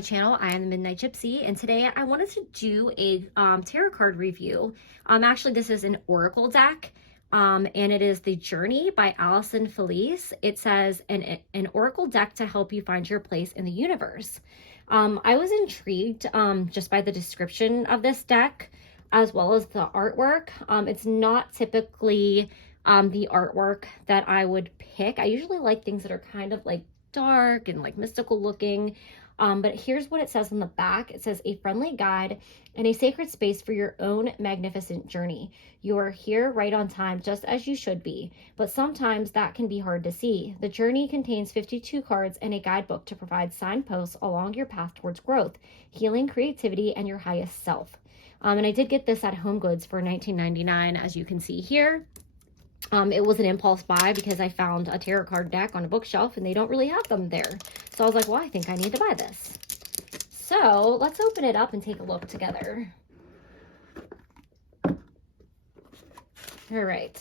my channel. I am the Midnight Gypsy, and today I wanted to do a tarot card review. Actually, this is an oracle deck, and it is The Journey by Allison Felice. It says an oracle deck to help you find your place in the universe. I was intrigued just by the description of this deck, as well as the artwork. It's not typically the artwork that I would pick. I usually like things that are kind of like dark and like mystical looking. But here's what it says on the back. It says, a friendly guide and a sacred space for your own magnificent journey. You are here right on time, just as you should be. But sometimes that can be hard to see. The journey contains 52 cards and a guidebook to provide signposts along your path towards growth, healing, creativity, and your highest self. And I did get this at Home Goods for $19.99, as you can see here. It was an impulse buy because I found a tarot card deck on a bookshelf and they don't really have them there. So I was like, well, I think I need to buy this. So let's open it up and take a look together. All right.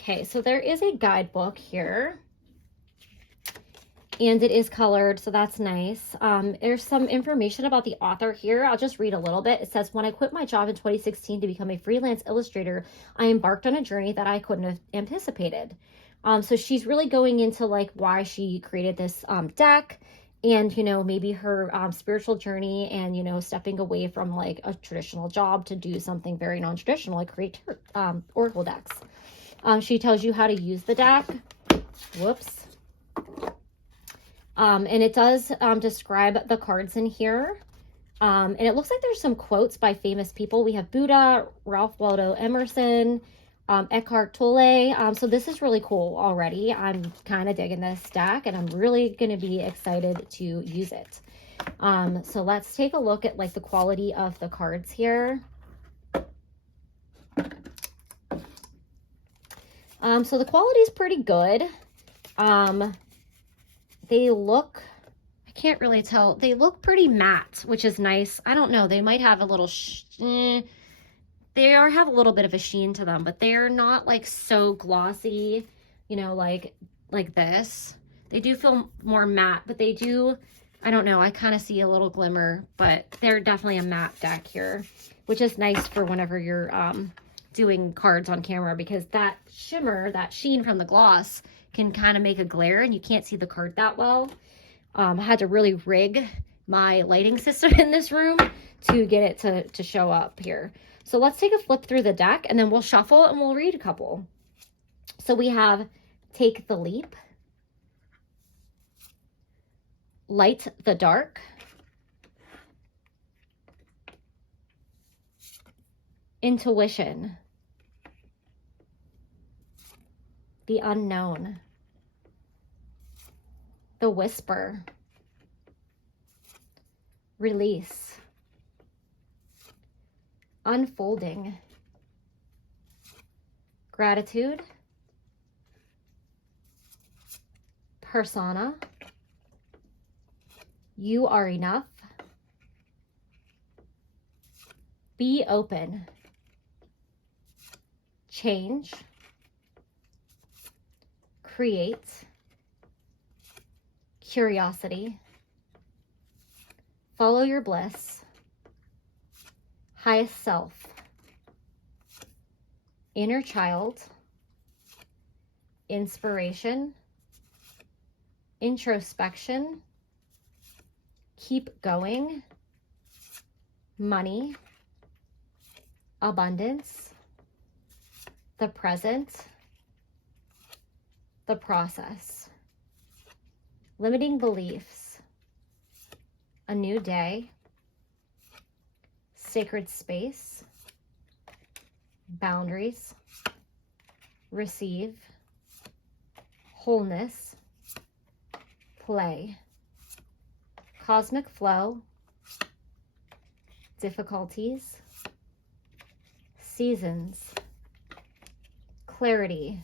Okay, so there is a guidebook here. And it is colored, so that's nice. There's some information about the author here. I'll just read a little bit. It says, when I quit my job in 2016 to become a freelance illustrator, I embarked on a journey that I couldn't have anticipated. So she's really going into like why she created this deck and, you know, maybe her spiritual journey and, you know, stepping away from like a traditional job to do something very non-traditional, like create oracle decks. She tells you how to use the deck. Whoops. And it does describe the cards in here. And it looks like there's some quotes by famous people. We have Buddha, Ralph Waldo Emerson, Eckhart Tolle. So this is really cool already. I'm kind of digging this deck and I'm really going to be excited to use it. So let's take a look at like the quality of the cards here. So the quality is pretty good. They look, I can't really tell. They look pretty matte, which is nice. I don't know. They might have a little, have a little bit of a sheen to them, but they're not like so glossy, you know, like this. They do feel more matte, but they do, I don't know. I kind of see a little glimmer, but they're definitely a matte deck here, which is nice for whenever you're doing cards on camera, because that shimmer, that sheen from the gloss can kind of make a glare and you can't see the card that well. I had to really rig my lighting system in this room to get it to show up here. So let's take a flip through the deck and then we'll shuffle and we'll read a couple. So we have Take the Leap, Light the Dark, Intuition, The Unknown, The Whisper, Release, Unfolding, Gratitude, Persona, You Are Enough, Be Open, Change, Create, Curiosity, Follow Your Bliss, Highest Self, Inner Child, Inspiration, Introspection, Keep Going, Money, Abundance, The Present, The Process, Limiting Beliefs, A New Day, Sacred Space, Boundaries, Receive, Wholeness, Play, Cosmic Flow, Difficulties, Seasons, Clarity,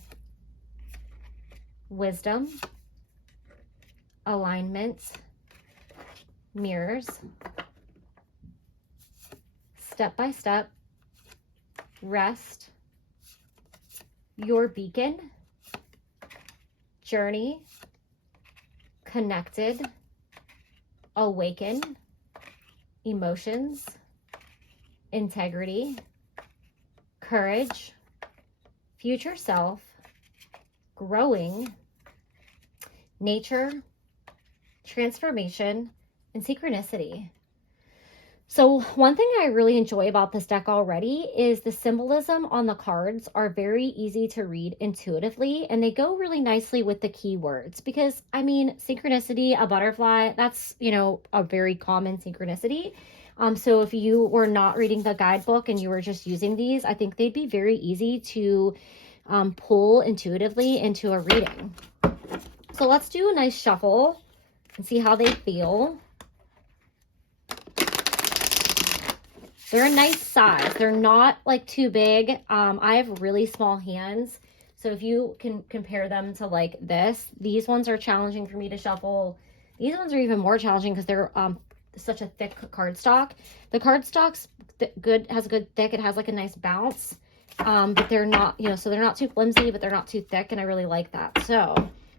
Wisdom, Alignment, Mirrors, Step by Step, Rest, Your Beacon, Journey, connected, awaken, emotions, integrity, courage, future self, growing, nature, transformation, and synchronicity. So one thing I really enjoy about this deck already is the symbolism on the cards are very easy to read intuitively, and they go really nicely with the keywords because, I mean, synchronicity, a butterfly, that's, you know, a very common synchronicity. So if you were not reading the guidebook and you were just using these, I think they'd be very easy to pull intuitively into a reading. So let's do a nice shuffle and see how they feel. They're a nice size. They're not like too big. I have really small hands. So if you can compare them to like this, these ones are challenging for me to shuffle. These ones are even more challenging because they're such a thick cardstock. The cardstock's has a good thick. It has like a nice bounce. But they're not, you know, so they're not too flimsy, but they're not too thick. And I really like that. So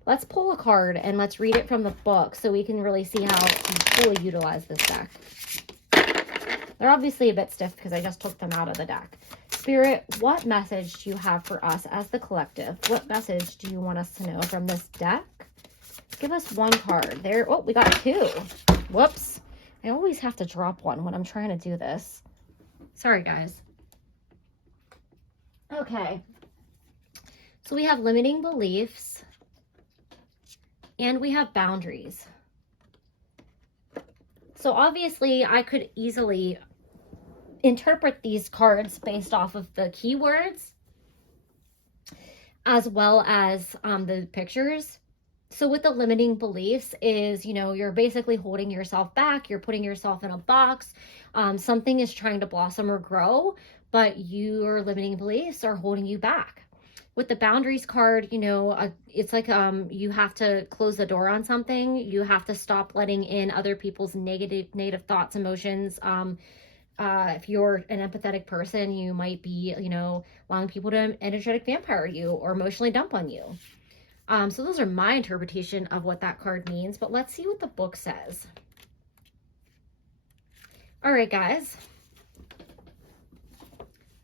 let's pull a card and let's read it from the book so we can really see how to fully utilize this deck. They're obviously a bit stiff because I just took them out of the deck. Spirit, what message do you have for us as the collective? What message do you want us to know from this deck? Give us one card. There. Oh, we got two. Whoops. I always have to drop one when I'm trying to do this. Sorry, guys. Okay. So we have limiting beliefs and we have boundaries. So obviously I could easily interpret these cards based off of the keywords as well as the pictures. So with the limiting beliefs is, you know, you're basically holding yourself back. You're putting yourself in a box. Something is trying to blossom or grow, but your limiting beliefs are holding you back. With the boundaries card, you know, it's like you have to close the door on something. You have to stop letting in other people's negative thoughts, emotions. If you're an empathetic person, you might be, you know, allowing people to energetic vampire you or emotionally dump on you. So those are my interpretation of what that card means, but let's see what the book says. All right, guys.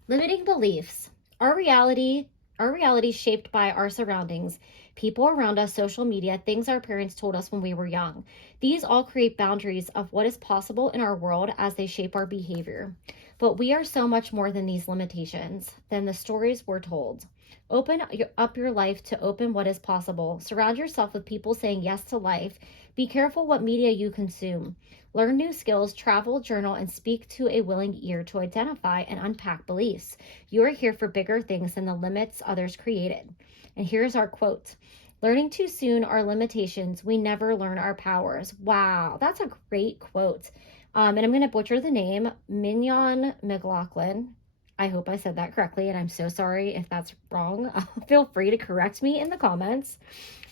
Limiting beliefs. Our reality is shaped by our surroundings, people around us, social media, things our parents told us when we were young. These all create boundaries of what is possible in our world as they shape our behavior. But we are so much more than these limitations, than the stories we're told. Open up your life to open what is possible. Surround yourself with people saying yes to life. Be careful what media you consume. Learn new skills, travel, journal, and speak to a willing ear to identify and unpack beliefs. You are here for bigger things than the limits others created. And here's our quote. Learning too soon are limitations. We never learn our powers. Wow, that's a great quote. And I'm going to butcher the name, Mignon McLaughlin. I hope I said that correctly, and I'm so sorry if that's wrong. Feel free to correct me in the comments.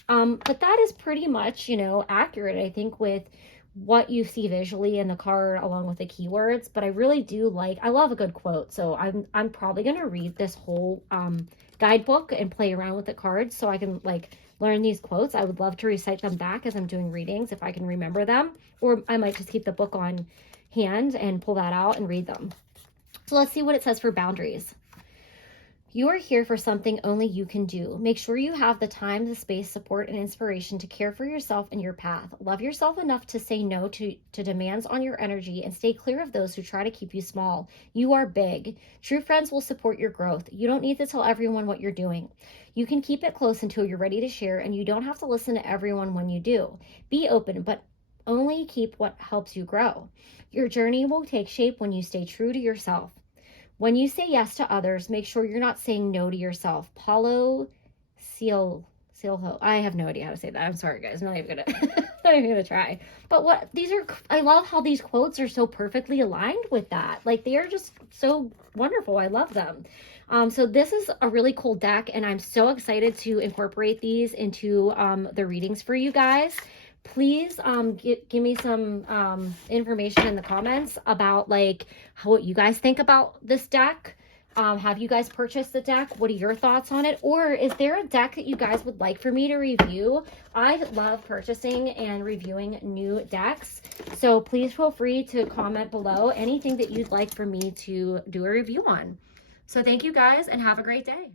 But that is pretty much, you know, accurate, I think, with what you see visually in the card along with the keywords. But I really do I love a good quote. So I'm probably going to read this whole guidebook and play around with the cards so I can learn these quotes. I would love to recite them back as I'm doing readings if I can remember them, or I might just keep the book on hand and pull that out and read them. So let's see what it says for boundaries. You are here for something only you can do. Make sure you have the time, the space, support, and inspiration to care for yourself and your path. Love yourself enough to say no to demands on your energy and stay clear of those who try to keep you small. You are big. True friends will support your growth. You don't need to tell everyone what you're doing. You can keep it close until you're ready to share, and you don't have to listen to everyone when you do. Be open, but only keep what helps you grow. Your journey will take shape when you stay true to yourself. When you say yes to others, make sure you're not saying no to yourself. Paulo Coelho. I have no idea how to say that. I'm sorry, guys. I'm not even gonna try. But I love how these quotes are so perfectly aligned with that. They are just so wonderful. I love them. So this is a really cool deck, and I'm so excited to incorporate these into the readings for you guys. Please give me some information in the comments about what you guys think about this deck. Have you guys purchased the deck? What are your thoughts on it? Or is there a deck that you guys would like for me to review? I love purchasing and reviewing new decks. So please feel free to comment below anything that you'd like for me to do a review on. So thank you guys and have a great day.